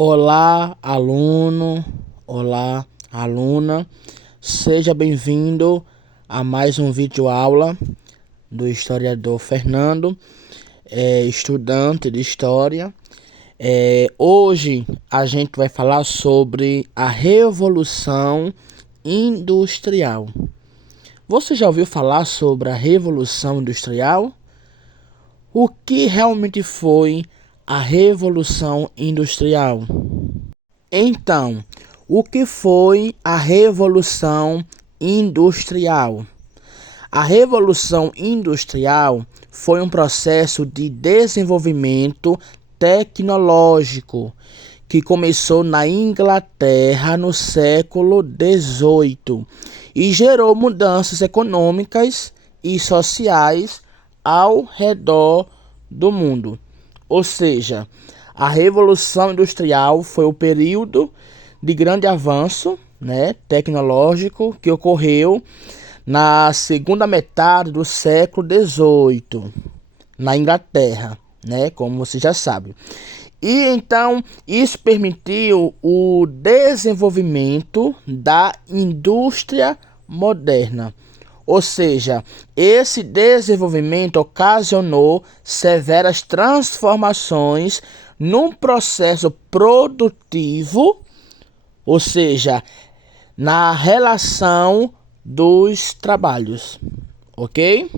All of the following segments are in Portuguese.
Olá, aluno, olá, aluna, seja bem-vindo a mais um vídeo aula do historiador Fernando, estudante de História. Hoje a gente vai falar sobre a Revolução Industrial. Você já ouviu falar sobre a Revolução Industrial? O que realmente foi a Revolução Industrial? Então, o que foi a Revolução Industrial? A Revolução Industrial foi um processo de desenvolvimento tecnológico que começou na Inglaterra no século XVIII e gerou mudanças econômicas e sociais ao redor do mundo. Ou seja, a Revolução Industrial foi o período de grande avanço, tecnológico que ocorreu na segunda metade do século XVIII, na Inglaterra, como você já sabe. E então isso permitiu o desenvolvimento da indústria moderna. Ou seja, esse desenvolvimento ocasionou severas transformações num processo produtivo, ou seja, na relação dos trabalhos, ok?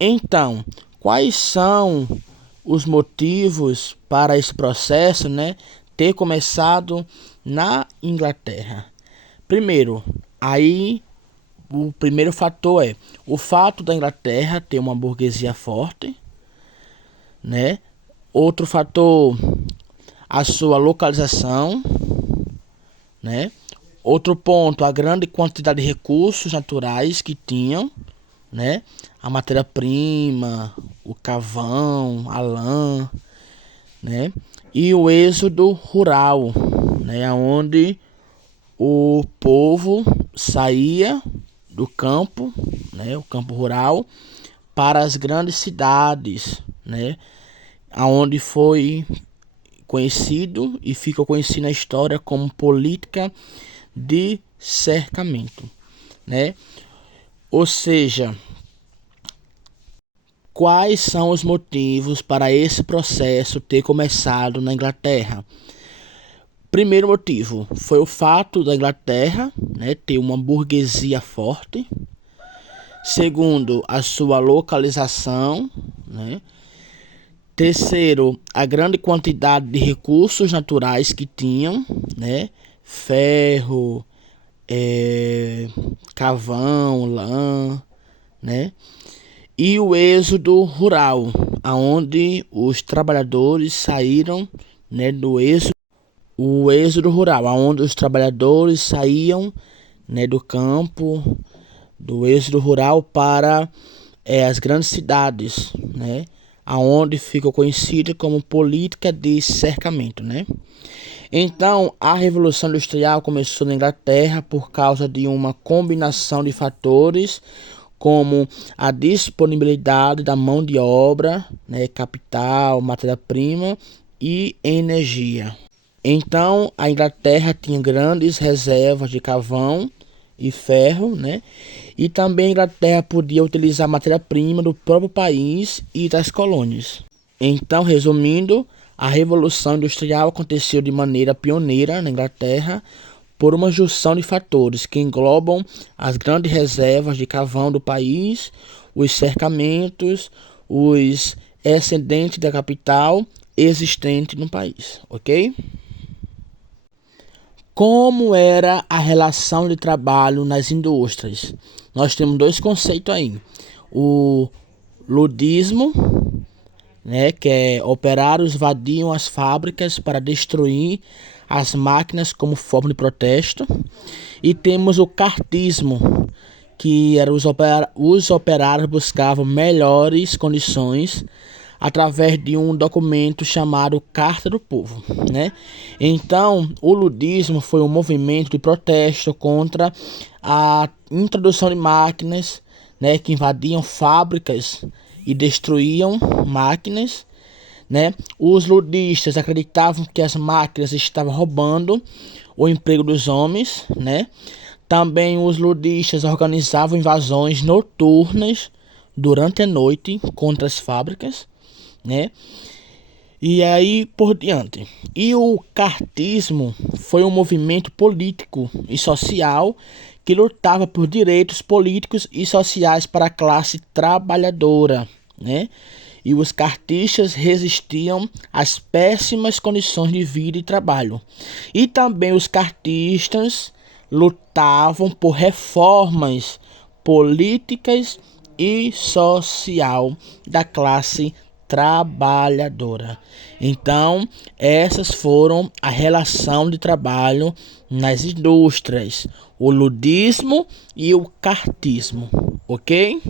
Então, quais são os motivos para esse processo, ter começado na Inglaterra? Primeiro, o primeiro fator é o fato da Inglaterra ter uma burguesia forte, Outro fator, a sua localização, Outro ponto, a grande quantidade de recursos naturais que tinham, A matéria-prima, o carvão, a lã, E o êxodo rural, onde o povo saía do campo, o campo rural, para as grandes cidades, aonde foi conhecido e ficou conhecido na história como política de cercamento, Ou seja, quais são os motivos para esse processo ter começado na Inglaterra? Primeiro motivo foi o fato da Inglaterra ter uma burguesia forte. Segundo, a sua localização, Terceiro, a grande quantidade de recursos naturais que tinham, Ferro, carvão, lã, E o êxodo rural, aonde os trabalhadores saíram, o êxodo rural, onde os trabalhadores saíam do campo, do êxodo rural para as grandes cidades, aonde ficou conhecido como política de cercamento, Então, a Revolução Industrial começou na Inglaterra por causa de uma combinação de fatores, como a disponibilidade da mão de obra, capital, matéria-prima e energia. Então, a Inglaterra tinha grandes reservas de carvão e ferro, E também a Inglaterra podia utilizar matéria-prima do próprio país e das colônias. Então, resumindo, a Revolução Industrial aconteceu de maneira pioneira na Inglaterra por uma junção de fatores que englobam as grandes reservas de carvão do país, os cercamentos, os excedentes da capital existente no país, ok? Como era a relação de trabalho nas indústrias? Nós temos dois conceitos aí. O ludismo, que é operários vadiam as fábricas para destruir as máquinas como forma de protesto. E temos o cartismo, que era os operários buscavam melhores condições através de um documento chamado Carta do Povo, Então, o ludismo foi um movimento de protesto contra a introdução de máquinas, que invadiam fábricas e destruíam máquinas, né? Os ludistas acreditavam que as máquinas estavam roubando o emprego dos homens, né? Também os ludistas organizavam invasões noturnas durante a noite contra as fábricas, né? E aí por diante. E o cartismo foi um movimento político e social que lutava por direitos políticos e sociais para a classe trabalhadora, né? E os cartistas resistiam às péssimas condições de vida e trabalho. E também os cartistas lutavam por reformas políticas e social da classe trabalhadora. Então, essas foram a relação de trabalho nas indústrias, o ludismo e o cartismo, ok?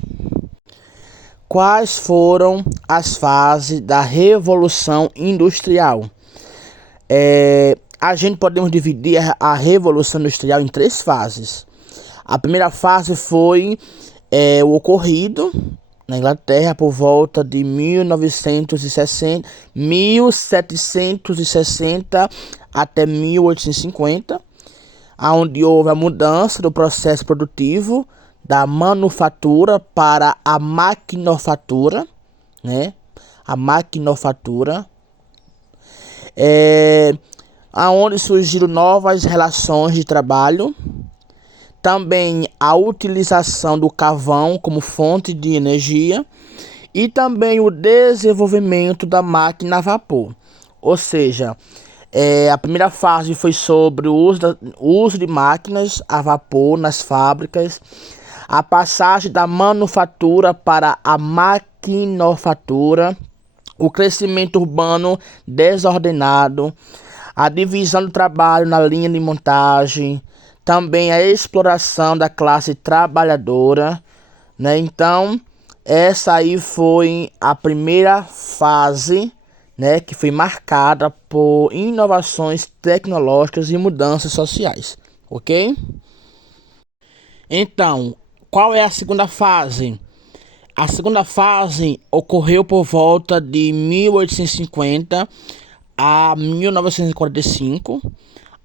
Quais foram as fases da Revolução Industrial? A gente podemos dividir a Revolução Industrial em 3 fases. A primeira fase foi o ocorrido na Inglaterra por volta de 1760 até 1850, onde houve a mudança do processo produtivo da manufatura para a maquinofatura, né? A maquinofatura, aonde surgiram novas relações de trabalho. Também a utilização do carvão como fonte de energia e também o desenvolvimento da máquina a vapor. Ou seja, a primeira fase foi sobre o uso de máquinas a vapor nas fábricas, a passagem da manufatura para a maquinofatura, o crescimento urbano desordenado, a divisão do trabalho na linha de montagem, também a exploração da classe trabalhadora, né? Então, essa aí foi a primeira fase, né, que foi marcada por inovações tecnológicas e mudanças sociais, ok? Então, qual é a segunda fase? A segunda fase ocorreu por volta de 1850 a 1945,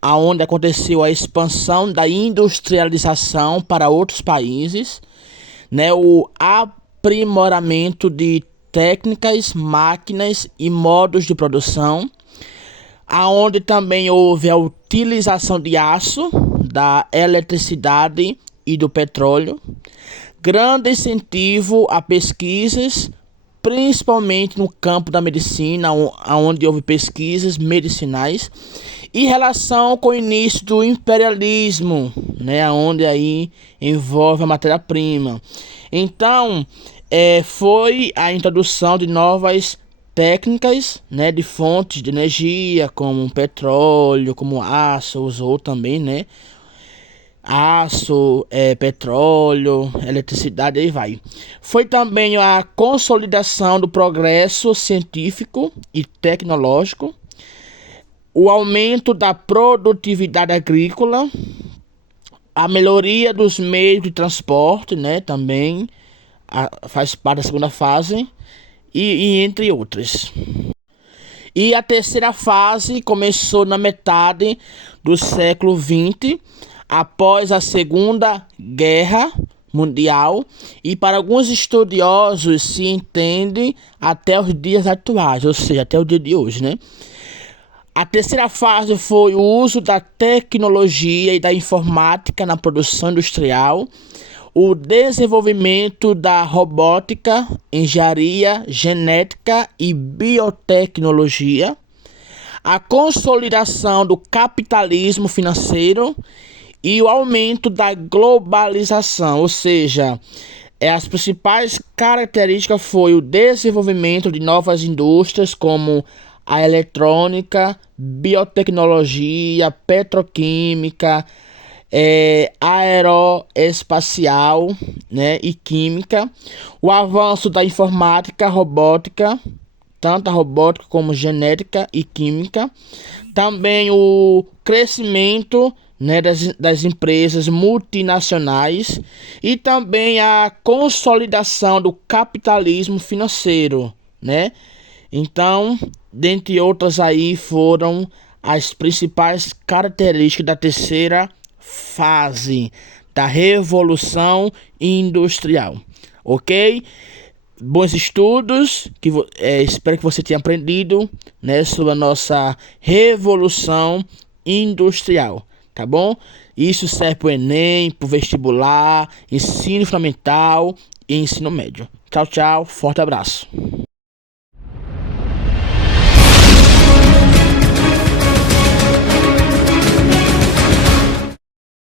aonde aconteceu a expansão da industrialização para outros países, né, o aprimoramento de técnicas, máquinas e modos de produção, aonde também houve a utilização de aço, da eletricidade e do petróleo, grande incentivo a pesquisas, principalmente no campo da medicina, onde houve pesquisas medicinais, e relação com o início do imperialismo, né, onde aí envolve a matéria-prima. Então, foi a introdução de novas técnicas, né, de fontes de energia, como petróleo, como aço, usou também, né, aço, petróleo, eletricidade, aí vai. Foi também a consolidação do progresso científico e tecnológico, o aumento da produtividade agrícola, a melhoria dos meios de transporte, né, também faz parte da segunda fase, e entre outras. E a terceira fase começou na metade do século XX, após a Segunda Guerra Mundial, e para alguns estudiosos se entende até os dias atuais, ou seja, até o dia de hoje, né? A terceira fase foi o uso da tecnologia e da informática na produção industrial, o desenvolvimento da robótica, engenharia, genética e biotecnologia, a consolidação do capitalismo financeiro e o aumento da globalização, ou seja, as principais características foi o desenvolvimento de novas indústrias como a eletrônica, biotecnologia, petroquímica, aeroespacial, né, e química, o avanço da informática, robótica, tanto a robótica como genética e química, também o crescimento, né, das empresas multinacionais e também a consolidação do capitalismo financeiro, né? Então, dentre outras aí, foram as principais características da terceira fase da Revolução Industrial, ok? Bons estudos, espero que você tenha aprendido, né, sobre a nossa Revolução Industrial, tá bom? Isso serve para o Enem, para o vestibular, ensino fundamental e ensino médio. Tchau, tchau, forte abraço.